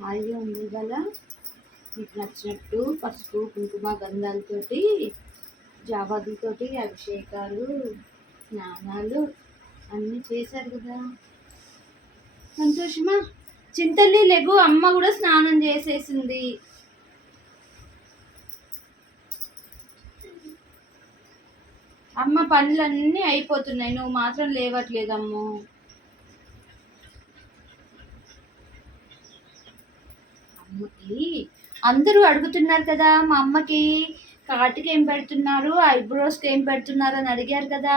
హాయిగా ఉంది కదా? మీకు నచ్చినట్టు పసుపు కుంకుమ గంధాలతోటి జాబాదులతోటి అభిషేకాలు స్నానాలు అన్నీ చేశారు కదా? సంతోషమా? చింతల్లి లేవు అమ్మ కూడా స్నానం చేసేసింది. అమ్మ పనులన్నీ అయిపోతున్నాయి. నువ్వు మాత్రం లేవట్లేదమ్మో. అమ్మకి అందరూ అడుగుతున్నారు కదా మా అమ్మకి కాటికి ఏం పెడుతున్నారు ఐబ్రోస్కి ఏం పెడుతున్నారు అని అడిగారు కదా.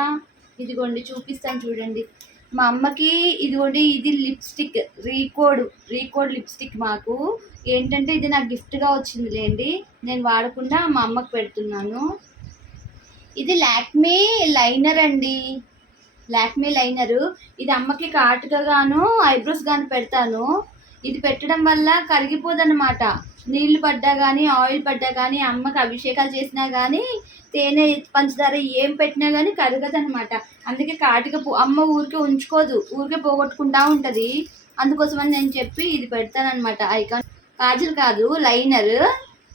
ఇదిగోండి చూపిస్తాను చూడండి. మా అమ్మకి ఇదిగోండి ఇది లిప్స్టిక్ రీకోడ్ రీకోడ్ లిప్స్టిక్ మాకు. ఏంటంటే ఇది నాకు గిఫ్ట్గా వచ్చింది లేండి నేను వాడకుండా మా అమ్మకి పెడుతున్నాను. ఇది లాక్మీ లైనర్ అండి. లాక్మీ లైనరు. ఇది అమ్మకి కాటుగా గాను ఐబ్రోస్ గాను పెడతాను. ఇది పెట్టడం వల్ల కరిగిపోదన్నమాట. నీళ్ళు పడ్డా కానీ ఆయిల్ పడ్డా కానీ అమ్మకి అభిషేకాలు చేసినా కానీ తేనె పంచదార ఏం పెట్టినా కానీ కరగదనమాట అందుకే కాటిక పో- అమ్మ ఊరికే ఉంచుకోదు. ఊరికే పోగొట్టుకుంటా ఉంటుంది. అందుకోసమని నేను చెప్పి ఇది పెడతానమాట ఐకాన్ కాజల్ కాదు లైనర్.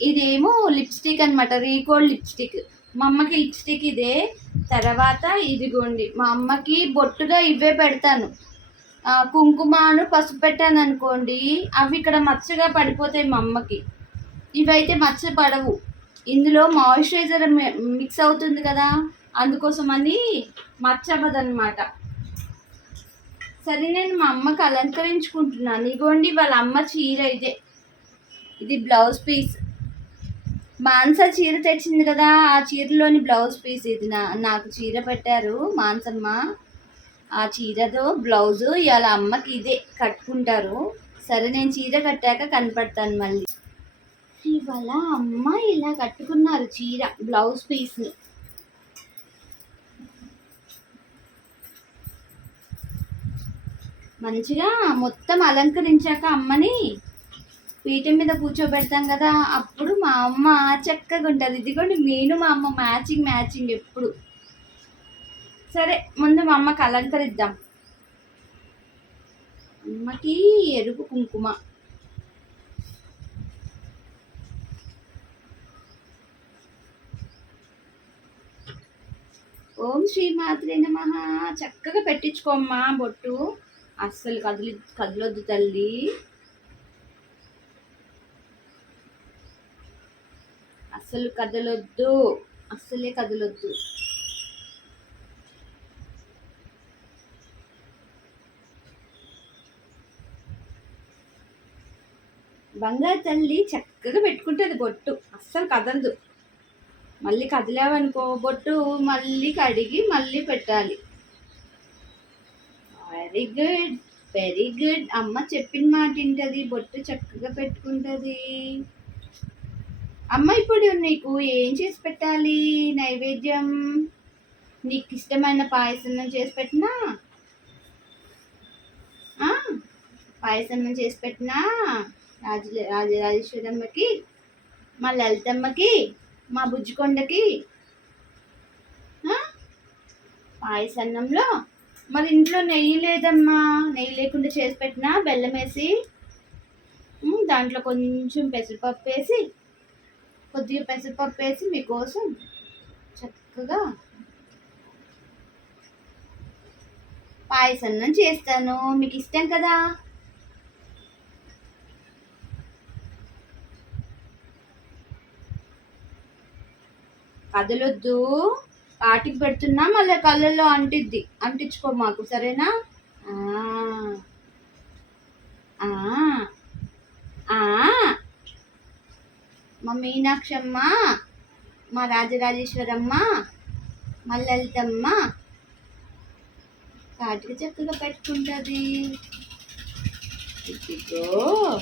ఇదేమో లిప్స్టిక్ అనమాట రీకోల్డ్ లిప్స్టిక్. మా అమ్మకి లిప్స్టిక్ ఇదే. తర్వాత ఇదిగోండి. మా అమ్మకి బొట్టుగా ఇవే పెడతాను. కుంకుమను పసుపు పెట్టాను అనుకోండి అవి ఇక్కడ మచ్చగా పడిపోతాయి మా అమ్మకి. ఇవైతే మచ్చ పడవు. ఇందులో మాయిశ్చరైజర్ మిక్స్ అవుతుంది కదా అందుకోసం అని మచ్చ సరే నేను మా అమ్మకి అలంకరించుకుంటున్నాను. ఇగోండి వాళ్ళ అమ్మ చీర ఇదే. ఇది బ్లౌజ్ పీస్. మాన్స చీర తెచ్చింది కదా ఆ చీరలోని బ్లౌజ్ పీస్ ఇది నా నాకు చీర పెట్టారు మాన్సమ్మ. ఆ చీరతో బ్లౌజు ఇవాళ అమ్మకి ఇదే కట్టుకుంటారు. సరే నేను చీర కట్టాక కనపడతాను మళ్ళీ. ఇవాళ అమ్మ ఇలా కట్టుకున్నారు చీర బ్లౌజ్ పీస్ని మంచిగా మొత్తం అలంకరించాక అమ్మని పీఠం మీద కూర్చోబెడతాం కదా అప్పుడు మా అమ్మ చక్కగా ఉంటుంది. ఇదిగోండి నేను మా అమ్మ మ్యాచింగ్ మ్యాచింగ్ ఎప్పుడు. సరే ముందు మా అమ్మకి అలంకరిద్దాం. అమ్మకి ఎరుపు కుంకుమ. ఓం శ్రీమాత్రే నమ. చక్కగా పెట్టించుకోమ్మా బొట్టు. అస్సలు కదిలి కదలొద్దు తల్లి. అస్సలు కదలొద్దు. అస్సలే కదలొద్దు. బంగారు తల్లి చక్కగా పెట్టుకుంటుంది బొట్టు. అస్సలు కదలదు. మళ్ళీ కదిలేవనుకో బొట్టు మళ్ళీ కడిగి మళ్ళీ పెట్టాలి. వెరీ గుడ్ వెరీ గుడ్ అమ్మ చెప్పిన మాట వింటది బొట్టు చక్కగా పెట్టుకుంటుంది. అమ్మ ఇప్పుడు నీకు ఏం చేసి పెట్టాలి? నైవేద్యం? నీకు ఇష్టమైన పాయసం చేసి పెట్టినా? పాయసం చేసి పెట్టినా? రాజు రాజరాజేశ్వరమ్మకి మా లలితమ్మకి మా బుజ్జికొండకి పాయసన్నంలో మరి ఇంట్లో నెయ్యి లేదమ్మా. నెయ్యి లేకుండా చేసి పెట్టినా బెల్లం వేసి దాంట్లో కొంచెం పెసరపప్పు వేసి కొద్దిగా పెసరపప్పు వేసి మీకోసం చక్కగా పాయసన్నం చేస్తాను. మీకు ఇష్టం కదా? కదలొద్దు. కాటికి పెడుతున్నా మళ్ళీ కళ్ళల్లో అంటిద్ది. అంటించుకో మాకు సరేనా? ఆ. మా మీనాక్షమ్మ మా రాజరాజేశ్వరమ్మ మా లలితమ్మ కాటికి చక్కగా పెట్టుకుంటుంది. ఇదిగో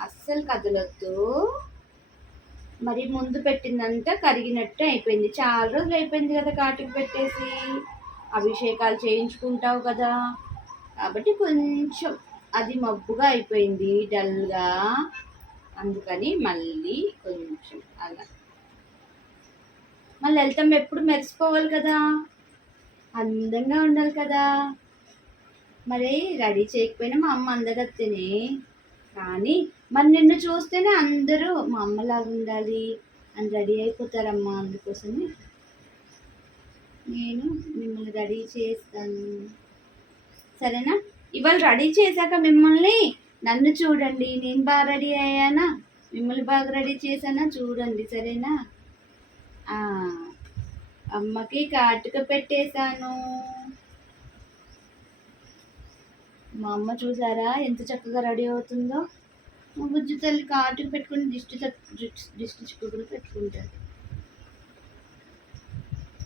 అస్సలు కదలొద్దు. మరి ముందు పెట్టిందంతా కరిగినట్టు అయిపోయింది. చాలా రోజులు అయిపోయింది కదా కాటుకు పెట్టేసి. అభిషేకాలు చేయించుకుంటావు కదా. కాబట్టి కొంచెం అది మబ్బుగా అయిపోయింది డల్గా. అందుకని మళ్ళీ కొంచెం అలా. మళ్ళీ వెళ్తాం. ఎప్పుడు మెరిసిపోవాలి కదా. అందంగా ఉండాలి కదా. మరి రెడీ చేయకపోయినా మా అమ్మ అందగత్తేనే కానీ మరి నిన్ను చూస్తేనే అందరూ మా అమ్మలాగా ఉండాలి అని రెడీ అయిపోతారమ్మా అందుకోసమే. నేను మిమ్మల్ని రెడీ చేస్తాను. సరేనా? ఇవాళ రెడీ చేశాక మిమ్మల్ని నన్ను చూడండి. నేను బాగా రెడీ అయ్యానా? మిమ్మల్ని బాగా రెడీ చేశానా? చూడండి. సరేనా? అమ్మకి కాటుక పెట్టేశాను. మా అమ్మ చూసారా ఎంత చక్కగా రెడీ అవుతుందో? బుజ్జి తల్లి కాటుక పెట్టుకుని దిష్టి దిష్టి- దిష్టి కూడా పెట్టుకుంటారు.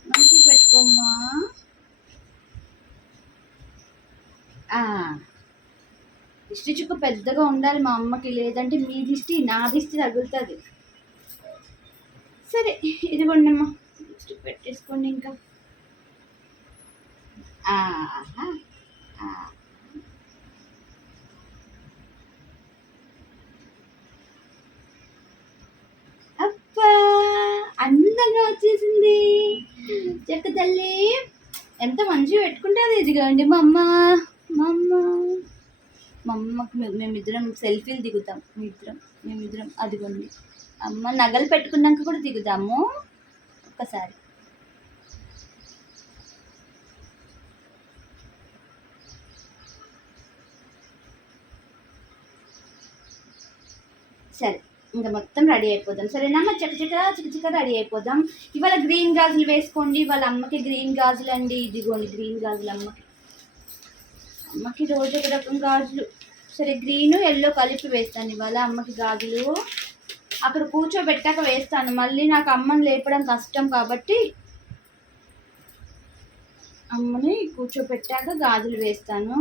మంచి పెట్టుకోమ్మా. దిష్టి చుక్క పెద్దగా ఉండాలి మా అమ్మకి లేదంటే మీ దిష్టి నా దిష్టి తగులుతుంది. సరే ఇదిగోండి అమ్మా. దిష్టి పెట్టేసుకోండి ఇంకా. ఆహా, ఆ. అబ్బా అందంగా వచ్చేసింది. చెక్క తల్లి ఎంత మంచిగా పెట్టుకుంటుంది ఇదిగోండి మా అమ్మ మా అమ్మ మా అమ్మకి మేమిద్దరం సెల్ఫీలు దిగుతాం మీ మేమిద్దరం అదిగోండి. అమ్మ నగలు పెట్టుకున్నాక కూడా దిగుతాము ఒక్కసారి. సరే. ఇంకా మొత్తం రెడీ అయిపోదాం. సరేనమ్మా చక్క చక్క చిక్క చిక్క రెడీ అయిపోదాం. ఇవాళ గ్రీన్ గాజులు వేసుకోండి. వాళ్ళ అమ్మకి గ్రీన్ గాజులు అండి ఇదిగోండి గ్రీన్ గాజులు అమ్మకి అమ్మకి రోజు ఒక రకం గాజులు. సరే గ్రీన్ ఎల్లో కలిపి వేస్తాను ఇవాళ అమ్మకి గాజులు. అక్కడ కూర్చోబెట్టాక వేస్తాను. మళ్ళీ నాకు అమ్మని లేపడం కష్టం కాబట్టి అమ్మని కూర్చోబెట్టాక గాజులు వేస్తాను.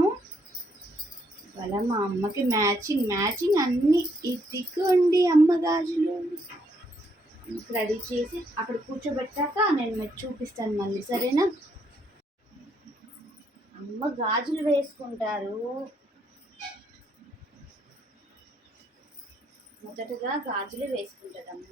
ఇవాళ మా అమ్మకి మ్యాచింగ్ మ్యాచింగ్ అన్నీ ఇదిగోండి అమ్మ గాజులు రెడీ చేసి అక్కడ కూర్చోబెట్టాక నేను మీకు చూపిస్తాను మళ్ళీ సరేనా? అమ్మ గాజులు వేసుకుంటారు. మొదటగా గాజులు వేసుకుంటుంది అమ్మ.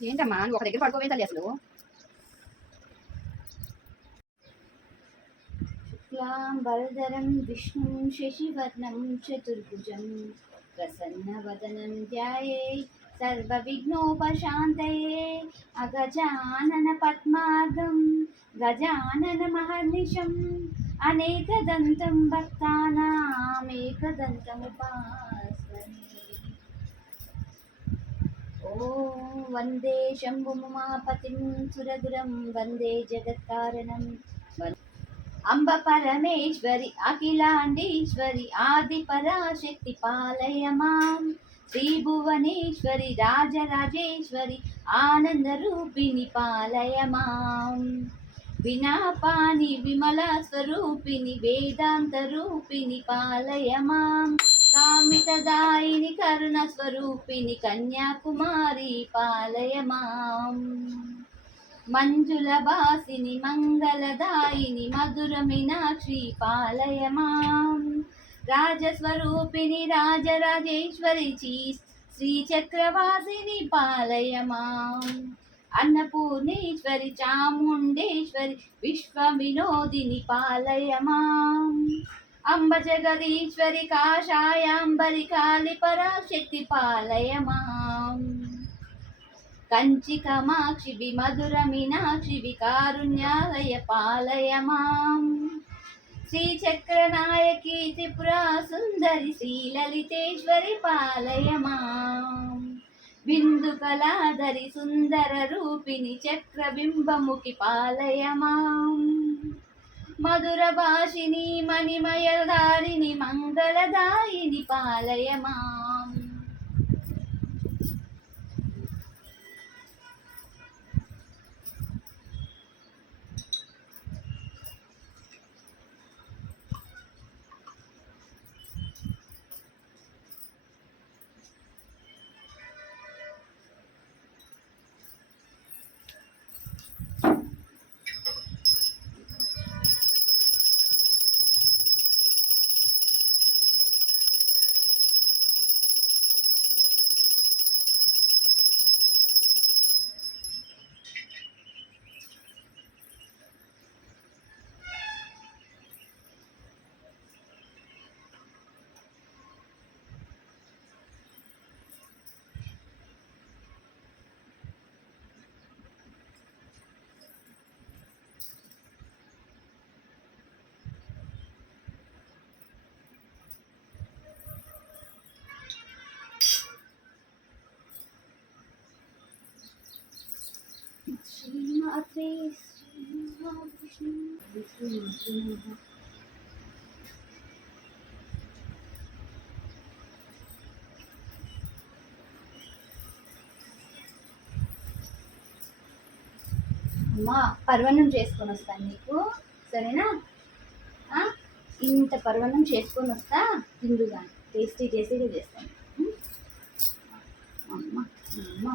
ఏంటమ్మా? నువ్వు ఒక దగ్గర పడుకోవే తల్లి అసలు? శుక్లాంబరధరం విష్ణుం శశివర్ణం చతుర్భుజం ప్రసన్నవదనం ధ్యాయే సర్వవిఘ్నోపశాంతయే అగజానన పద్మాగం గజానన మహర్నిశం అనేకదంతం భక్తానామేకదంతముపాస్మहे వందే శంభుమాపతిం సురగురం వందే జగత్కారణం అంబ పరమేశ్వరి అఖిలాండేశ్వరి ఆది పరాశక్తి పాలయమాం శ్రీ భువనేశ్వరి రాజరాజేశ్వరి ఆనందరూపిణి పాలయమాం వినాపాని విమల స్వరూపిణి వేదాంత రూపిణి పాలయ माम् కరుణ స్వరూపిణి కన్యాకుమారి పాలయమాం. మంజుల బాసిని మంగళదాయిని మధుర మీనాక్షి పాలయమాం. రాజస్వరూపిణి రాజరాజేశ్వరి చీ శ్రీచక్రవాసిని పాలయ మాం అన్నపూర్ణేశ్వరి చాముండేశ్వరి విశ్వ వినోదిని పాలయ అంబ జగదీశ్వరి కాషాయాంబరి కాళి పరాశక్తి పాలయమాం. కంచి కమాక్షి విమధుర మీనాక్షి వికారుణ్యాలయ పాలయ మాం శ్రీచక్రనాయకి త్రిపురా సుందరి శ్రీలలితేశ్వరి పాలయ మాం బిందు కళాధరి సుందర రూపిణి చక్రబింబముఖి పాలయ మాం మధుర భాషిని మణిమయదారిని మంగళదాయిని పాలయమా? మాం శ్రీమాత్రే అమ్మా పర్వణం చేసుకొని వస్తాను నీకు సరేనా? ఇంత పర్వణం చేసుకొని వస్తా తిందుగా. టేస్టీ టేస్టీగా చేస్తాను. అమ్మ అమ్మ.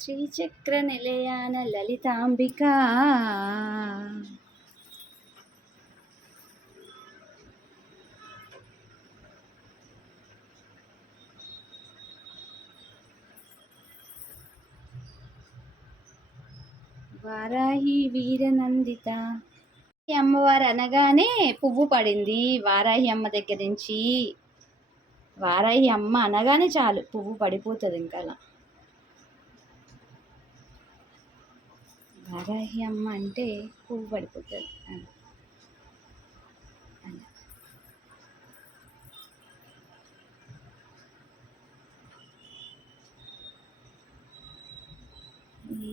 శ్రీచక్ర నిలయాన లలితాంబిక. వారాహి వీరనందిత. అమ్మవారు అనగానే పువ్వు పడింది వారాహి అమ్మ దగ్గర నుంచి. వారాహి అమ్మ అనగానే చాలు పువ్వు పడిపోతుంది ఇంకా వారాహి అమ్మ అంటే పువ్వు పడిపోతుంది. అని అలా.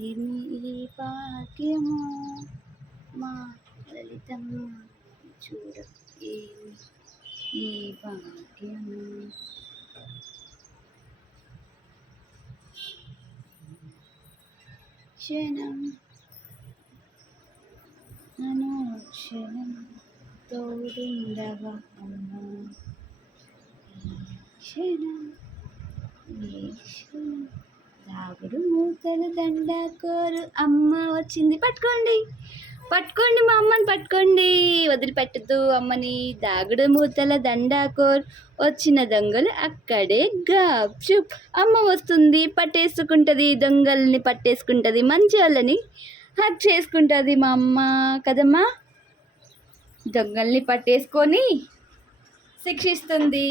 ఏమి ఈ భాగ్యము మా లలితమ్మ చూడ ఏమి ఈ భాగ్యము? క్షణం అనుక్షణం తోడుండవ అమ్మా? దాగుడు మూతలు దండాకోరు అమ్మ వచ్చింది. పట్టుకోండి పట్టుకోండి మా అమ్మని పట్టుకోండి. వదిలిపెట్టద్దు అమ్మని. దాగుడు మూతల దండాకోర్ వచ్చిన దొంగలు అక్కడే గాప్ అమ్మ వస్తుంది పట్టేసుకుంటుంది దొంగల్ని పట్టేసుకుంటుంది మంచి వాళ్ళని హక్ చేసుకుంటుంది మా అమ్మ కదమ్మా? దొంగల్ని పట్టేసుకొని శిక్షిస్తుంది.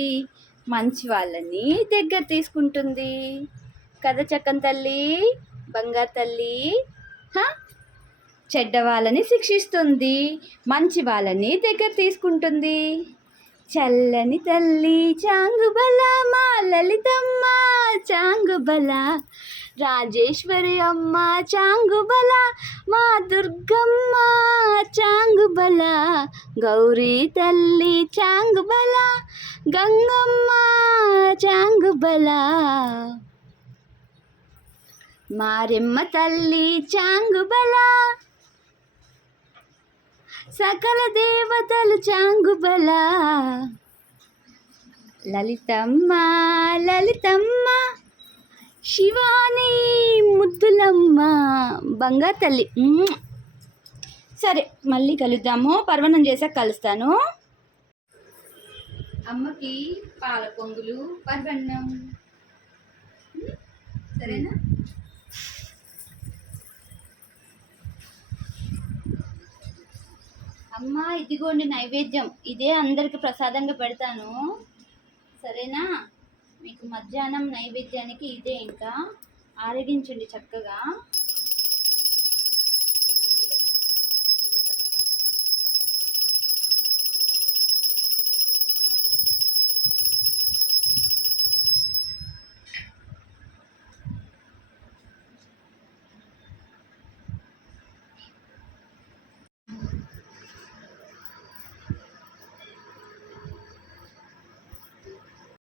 మంచి వాళ్ళని దగ్గర తీసుకుంటుంది. కథ చక్కని తల్లి బంగారు తల్లి చెడ్డ వాళ్ళని శిక్షిస్తుంది. మంచి వాళ్ళని దగ్గర తీసుకుంటుంది. చల్లని తల్లి చాంగుబల మా లలితమ్మ చాంగుబల. రాజేశ్వరి అమ్మ చాంగుబల మా దుర్గమ్మ చాంగుబల గౌరీ తల్లి చాంగుబల గంగమ్మ చాంగుబల. మారెమ్మ తల్లి చాంగుబల సకల దేవతలు చాంగుబల. లలితమ్మ లలితమ్మ శివాని ముద్దులమ్మ. బంగారు తల్లి. సరే మళ్ళీ కలుద్దాము. పర్వణం చేసాక కలుస్తాను. అమ్మకి పాల పొంగులు పర్వన్నం సరేనా? అమ్మ ఇదిగోండి నైవేద్యం. ఇదే అందరికి ప్రసాదంగా పెడతాను. సరేనా? మీకు మధ్యాహ్నం నైవేద్యానికి ఇదే ఇంకా. ఆరగించండి చక్కగా.